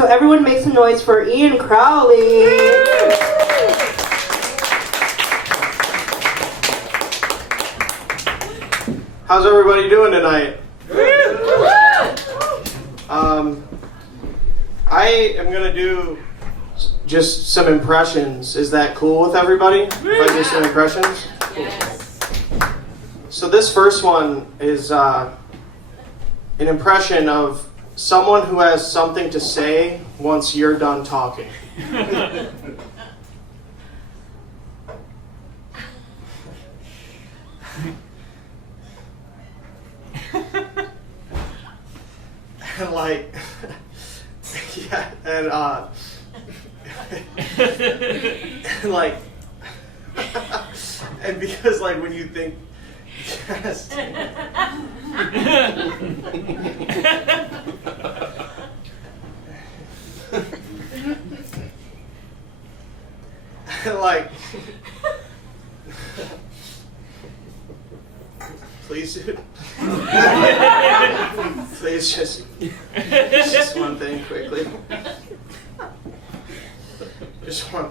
So everyone make some noise for Ian Crowley. How's everybody doing tonight? I am going to do just some impressions. Is that cool with everybody? If I do some impressions? Yes. So this first one is an impression of someone who has something to say once you're done talking. And like, yeah, and and like, and because like when you think, yes. Like, please, dude. Please, just one thing quickly. Just one.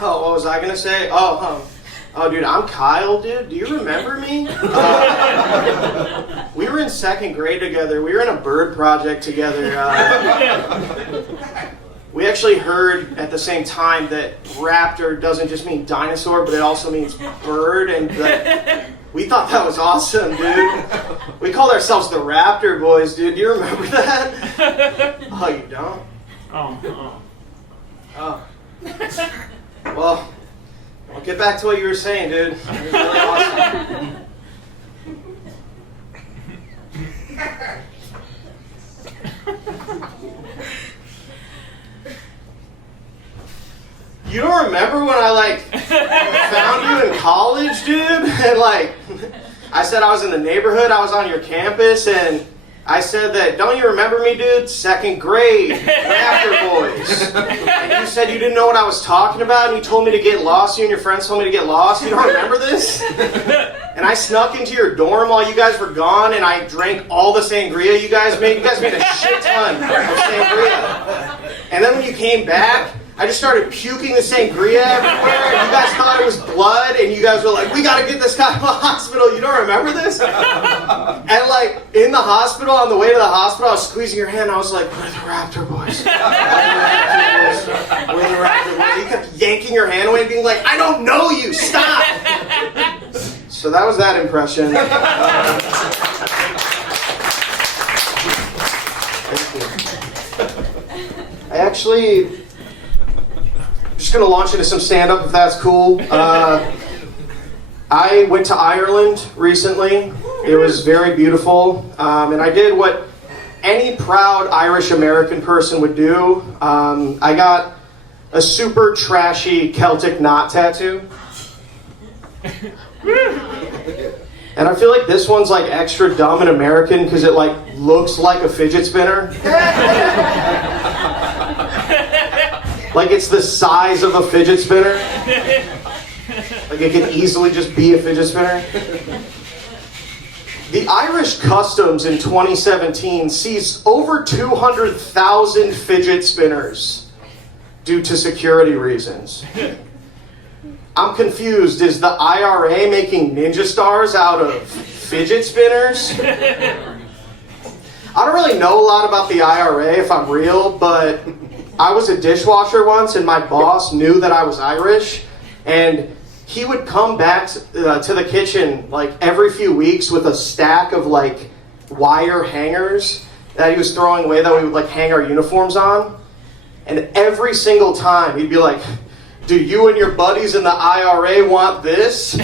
Oh, what was I gonna say? Oh, dude, I'm Kyle, dude. Do you remember me? We were in second grade together. We were in a bird project together. We actually heard at the same time that raptor doesn't just mean dinosaur, but it also means bird, and we thought that was awesome, dude. We called ourselves the Raptor Boys, dude. Do you remember that? Oh, you don't? Oh. Well, I'll get back to what you were saying, dude. It was really awesome. You don't remember when I found you in college, dude? And I said I was in the neighborhood, I was on your campus, and I said that, don't you remember me, dude? Second grade, Raptor Boys. And you said you didn't know what I was talking about, and you told me to get lost. You and your friends told me to get lost. You don't remember this? And I snuck into your dorm while you guys were gone, and I drank all the sangria you guys made. You guys made a shit ton of sangria. And then when you came back, I just started puking the sangria everywhere, and you guys thought it was blood, and you guys were like, we gotta get this guy to the hospital. You don't remember this? And in the hospital, on the way to the hospital, I was squeezing your hand, I was like, we're the Raptor Boys. We're the Raptor Boys. You kept yanking your hand away and being like, I don't know you, stop! So that was that impression. Thank you. I actually... just going to launch into some stand-up if that's cool. I went to Ireland recently. It was very beautiful. And I did what any proud Irish American person would do. I got a super trashy Celtic knot tattoo. And I feel like this one's extra dumb and American because it looks like a fidget spinner. It's the size of a fidget spinner. It can easily just be a fidget spinner. The Irish Customs in 2017 seized over 200,000 fidget spinners due to security reasons. I'm confused. Is the IRA making ninja stars out of fidget spinners? I don't really know a lot about the IRA, if I'm real, but I was a dishwasher once, and my boss knew that I was Irish, and he would come back to the kitchen every few weeks with a stack of wire hangers that he was throwing away that we would hang our uniforms on. And every single time he'd be like, do you and your buddies in the IRA want this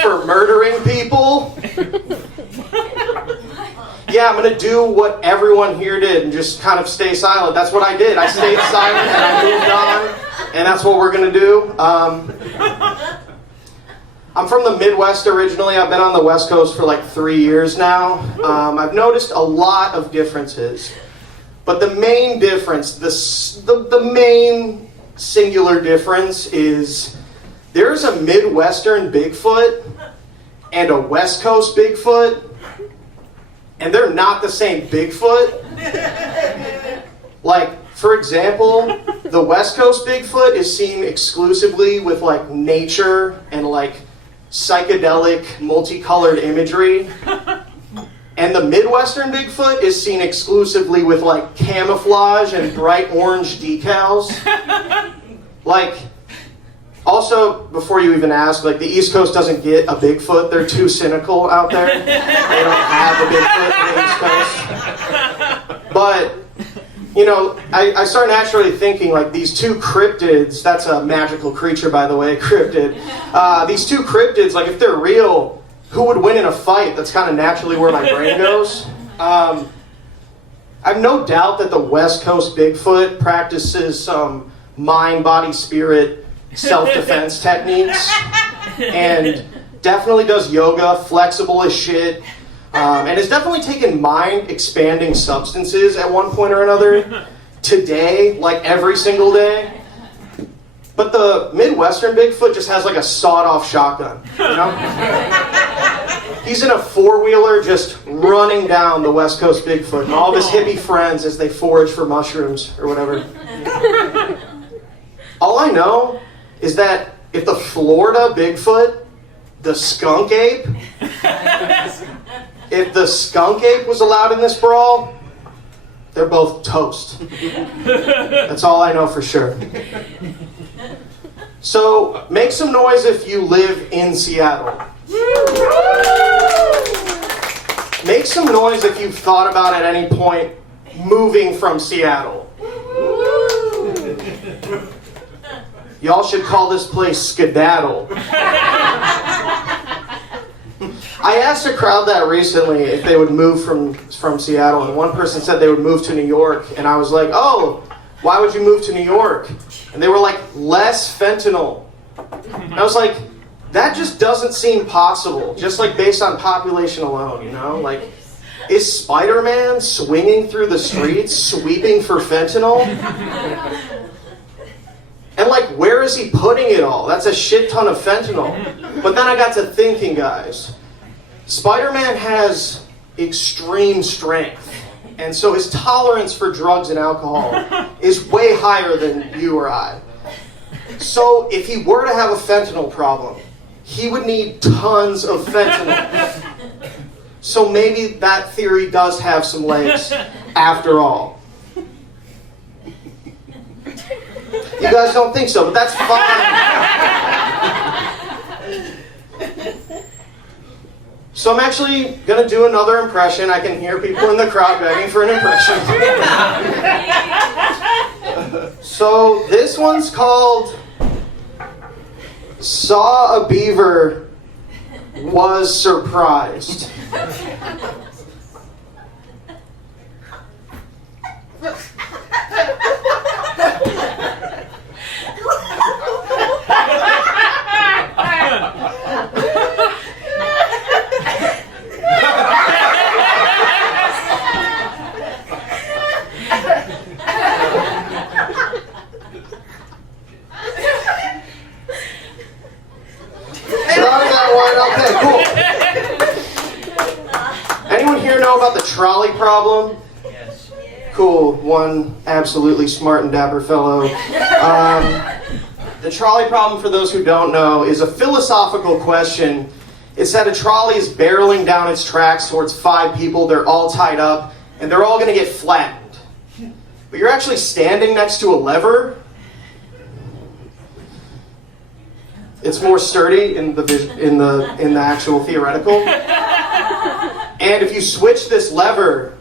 for murdering people? Yeah, I'm going to do what everyone here did and just kind of stay silent. That's what I did. I stayed silent and I moved on, and that's what we're going to do. I'm from the Midwest originally. I've been on the West Coast for 3 years now. I've noticed a lot of differences. But the main difference, the main singular difference is there's a Midwestern Bigfoot and a West Coast Bigfoot. and they're not the same Bigfoot. Like, for example, the West Coast Bigfoot is seen exclusively with like nature and like psychedelic, multicolored imagery. And the Midwestern Bigfoot is seen exclusively with like camouflage and bright orange decals. Like, also, before you even ask, like the East Coast doesn't get a Bigfoot. They're too cynical out there. They don't have a Bigfoot in the East Coast. But, you know, I start naturally thinking like these two cryptids, that's a magical creature by the way, cryptid. These two cryptids, like if they're real, who would win in a fight? That's kind of naturally where my brain goes. I have no doubt that the West Coast Bigfoot practices some mind, body, spirit, self-defense techniques, and definitely does yoga, flexible as shit, and has definitely taken mind-expanding substances at one point or another, today, like every single day. But the Midwestern Bigfoot just has like a sawed-off shotgun, you know? He's in a four-wheeler just running down the West Coast Bigfoot and all of his hippie friends as they forage for mushrooms or whatever. All I know is that if the Florida Bigfoot, the skunk ape, if the skunk ape was allowed in this brawl, they're both toast. That's all I know for sure. So, make some noise if you live in Seattle. Make some noise if you've thought about at any point moving from Seattle. Y'all should call this place Skedaddle. I asked a crowd that recently if they would move from Seattle, and one person said they would move to New York, and I was like, oh, why would you move to New York? And they were like, less fentanyl. And I was like, that just doesn't seem possible, just like based on population alone, you know? Like, is Spider-Man swinging through the streets, sweeping for fentanyl? And like, where is he putting it all? That's a shit ton of fentanyl. But then I got to thinking, guys, Spider-Man has extreme strength. And so his tolerance for drugs and alcohol is way higher than you or I. So if he were to have a fentanyl problem, he would need tons of fentanyl. So maybe that theory does have some legs after all. You guys don't think so, but that's fine. So I'm actually going to do another impression. I can hear people in the crowd begging for an impression. So this one's called Saw a Beaver, Was Surprised. Okay, cool. Anyone here know about the trolley problem? Yes. Cool. One absolutely smart and dapper fellow. The trolley problem, for those who don't know, is a philosophical question. It's that a trolley is barreling down its tracks towards 5 people. They're all tied up, and they're all going to get flattened. But you're actually standing next to a lever. It's more sturdy in the actual theoretical. And if you switch this lever,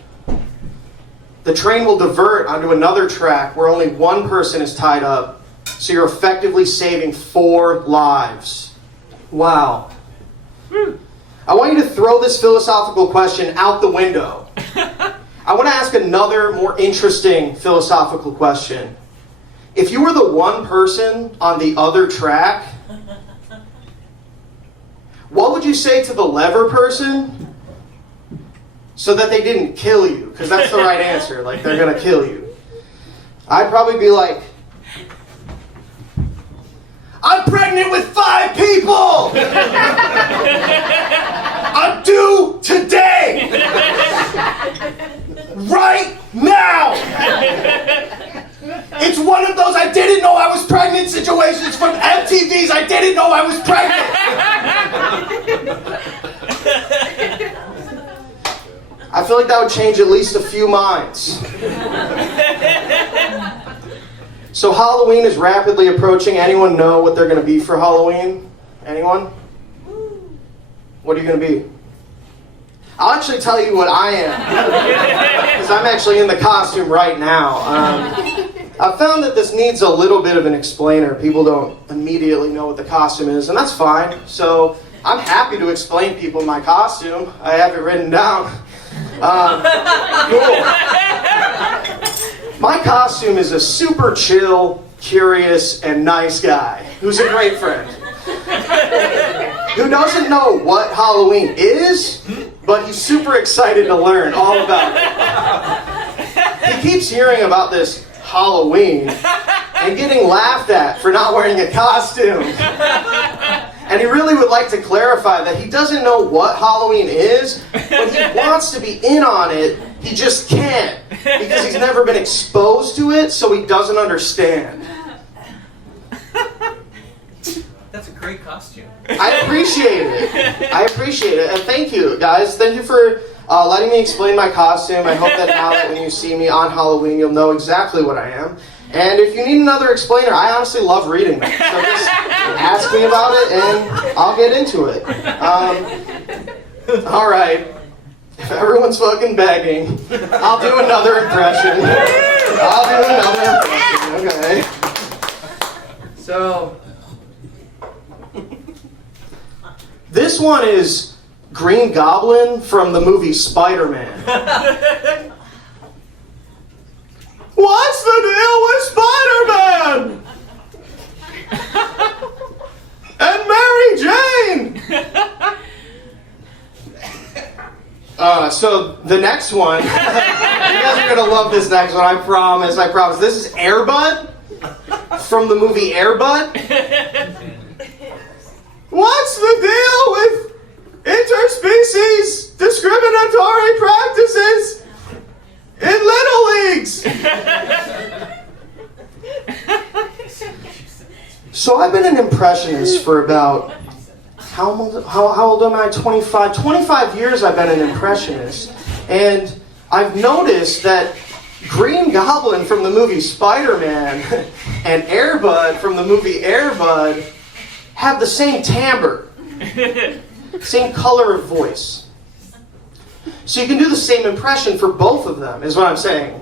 the train will divert onto another track where only one person is tied up. So you're effectively saving 4 lives. Wow. I want you to throw this philosophical question out the window. I want to ask another more interesting philosophical question. If you were the one person on the other track, what would you say to the lever person so that they didn't kill you? Because that's the right answer. Like, they're going to kill you. I'd probably be like, I'm pregnant with 5 people! I'm do today! Right now! It's one of those I didn't know I was pregnant situations from MTV's I didn't know I was pregnant! I feel like that would change at least a few minds. So Halloween is rapidly approaching. Anyone know what they're going to be for Halloween? Anyone? What are you going to be? I'll actually tell you what I am. Because I'm actually in the costume right now. I've found that this needs a little bit of an explainer. People don't immediately know what the costume is, and that's fine. So I'm happy to explain people my costume. I have it written down. Cool. My costume is a super chill, curious, and nice guy who's a great friend. Who doesn't know what Halloween is, but he's super excited to learn all about it. He keeps hearing about this Halloween and getting laughed at for not wearing a costume. And he really would like to clarify that he doesn't know what Halloween is, but he wants to be in on it. He just can't because he's never been exposed to it, so he doesn't understand. That's a great costume. I appreciate it. And thank you, guys. Thank you for letting me explain my costume. I hope that now that when you see me on Halloween, you'll know exactly what I am. And if you need another explainer, I honestly love reading them. So just ask me about it, and I'll get into it. All right. If everyone's fucking begging, I'll do another impression. Okay. So, this one is Green Goblin from the movie Spider-Man. What's the deal with Spider-Man? And Mary Jane? So the next one, you guys are gonna love this next one, I promise. This is Air Bud from the movie Air Bud. What's the deal with interspecies discriminatory practices in Little Leagues? So I've been an impressionist for about, how old am I? 25? 25 years I've been an impressionist. And I've noticed that Green Goblin from the movie Spider-Man and Air Bud from the movie Air Bud have the same timbre, same color of voice. So you can do the same impression for both of them, is what I'm saying.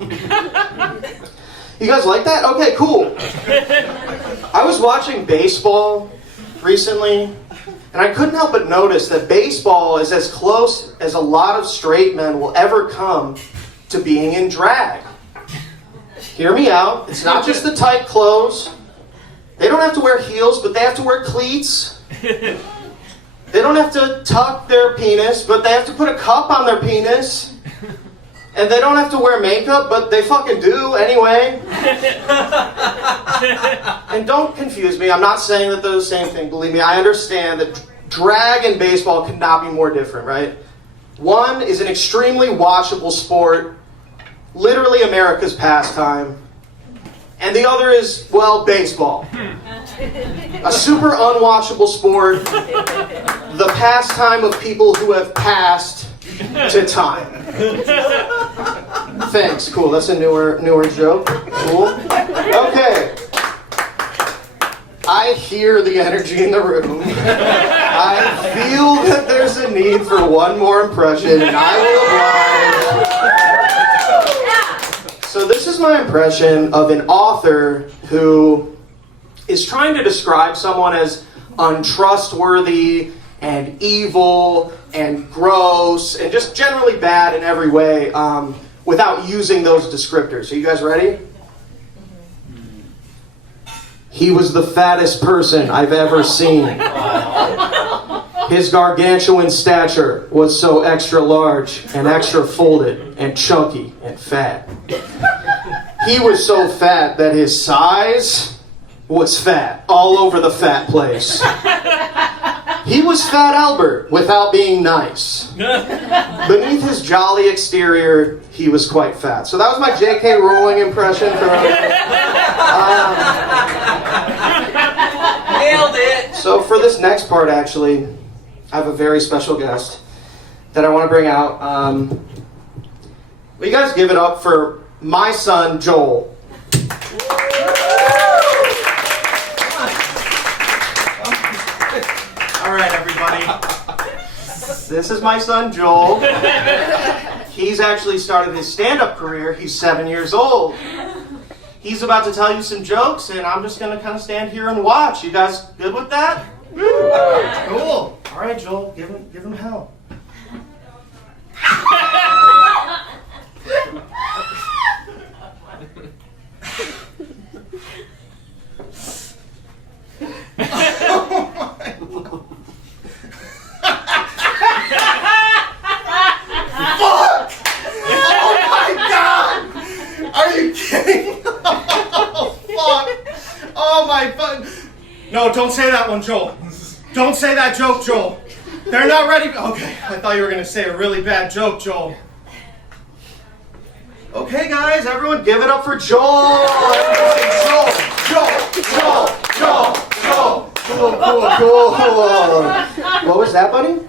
You guys like that? Okay, cool. I was watching baseball recently, and I couldn't help but notice that baseball is as close as a lot of straight men will ever come to being in drag. Hear me out. It's not just the tight clothes. They don't have to wear heels, but they have to wear cleats. They don't have to tuck their penis, but they have to put a cup on their penis. And they don't have to wear makeup, but they fucking do anyway. And don't confuse me, I'm not saying that they're the same thing. Believe me, I understand that drag and baseball could not be more different, right? One is an extremely watchable sport, literally America's pastime. And the other is, well, baseball. A super unwatchable sport, the pastime of people who have passed to time. Thanks, cool, that's a newer joke. Cool. Okay. I hear the energy in the room. I feel that there's a need for one more impression, and I will oblige. So this is my impression of an author who is trying to describe someone as untrustworthy and evil and gross and just generally bad in every way without using those descriptors. Are you guys ready? He was the fattest person I've ever seen. His gargantuan stature was so extra large and extra folded and chunky and fat. He was so fat that his size was fat all over the fat place. He was Fat Albert without being nice. Beneath his jolly exterior, he was quite fat. So that was my J.K. Rowling impression. Nailed it. So for this next part, actually, I have a very special guest that I want to bring out. Will you guys give it up for my son, Joel? All right, everybody. This is my son, Joel. He's actually started his stand-up career. He's 7 years old. He's about to tell you some jokes, and I'm just going to kind of stand here and watch. You guys good with that? Cool. All right, Joel, give him hell. No, don't say that one, Joel. Don't say that joke, Joel. They're not ready. Okay, I thought you were going to say a really bad joke, Joel. Okay, guys, everyone give it up for Joel. Joel, Joel, Joel, Joel, Joel. Cool. What was that, buddy?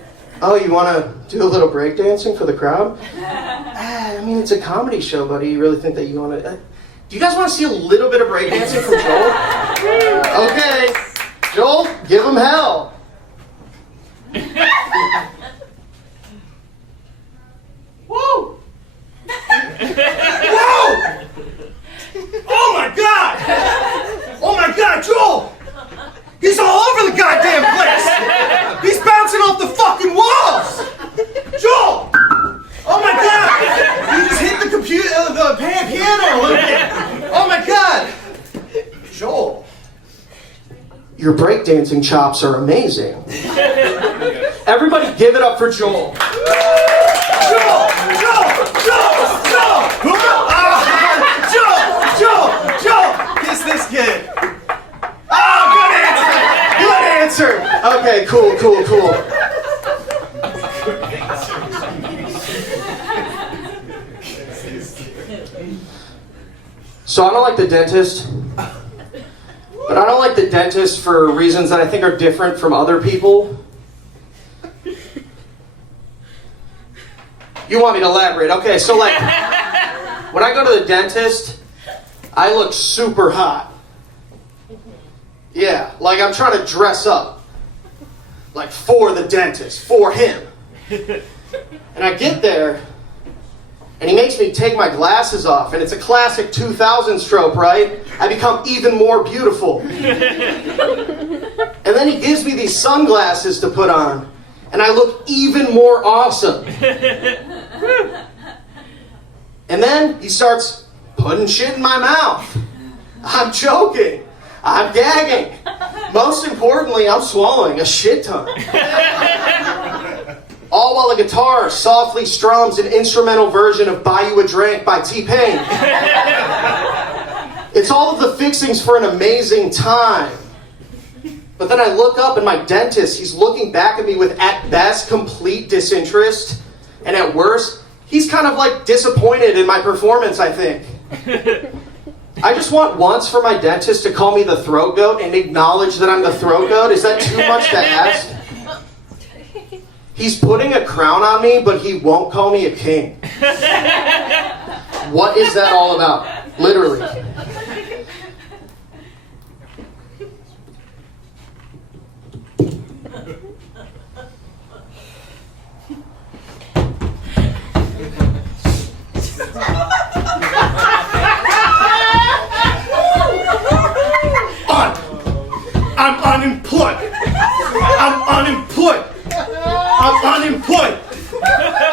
Oh, you want to do a little breakdancing for the crowd? I mean, it's a comedy show, buddy. You really think that you want to... do you guys want to see a little bit of breakdancing from Joel? Okay. Joel, give him hell. Woo! Whoa! Oh my God! Oh my God, Joel! He's all over the goddamn place! He's bouncing off the fucking walls! Joel! Oh my God! You just hit the computer, the piano a little bit. Oh my God! Joel, your breakdancing chops are amazing. Everybody, give it up for Joel. Joel! Kiss this kid. Oh, good answer. Okay, cool. So I don't like the dentist, but I don't like the dentist for reasons that I think are different from other people. You want me to elaborate? Okay, so like, when I go to the dentist, I look super hot. Yeah, like I'm trying to dress up. Like for the dentist, for him. And I get there, and he makes me take my glasses off, and it's a classic 2000s trope, right? I become even more beautiful. And then he gives me these sunglasses to put on, and I look even more awesome. And then he starts putting shit in my mouth. I'm choking. I'm gagging. Most importantly, I'm swallowing a shit ton. All while a guitar softly strums an instrumental version of Buy You a Drink by T-Pain. It's all of the fixings for an amazing time. But then I look up and my dentist, he's looking back at me with at best complete disinterest. And at worst, he's kind of like disappointed in my performance, I think. I just want once for my dentist to call me the throat goat and acknowledge that I'm the throat goat. Is that too much to ask? He's putting a crown on me, but he won't call me a king. What is that all about? Literally.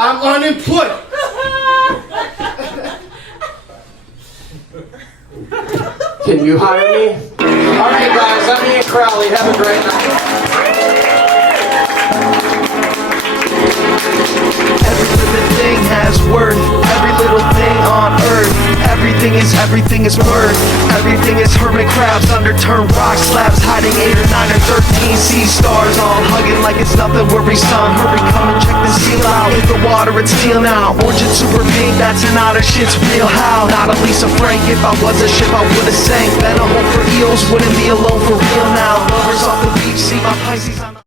I'm unemployed. Can you hire me? All right, guys, I'm Ian Crowley. Have a great night. Every living thing has worth. Every little thing on earth. Everything everything is blurred. Everything is hermit crabs, underturned rock slabs, hiding 8 or 9 or 13 sea stars, all hugging like it's nothing. Worry, son, hurry, come and check the seal out. In the water, it's teal now. Orange and super pink, that's an otter shit's real. How? Not a Lisa Frank. If I was a ship, I would've sank. Been a home for eels, wouldn't be alone for real now. Lovers off the beach, see my Pisces on the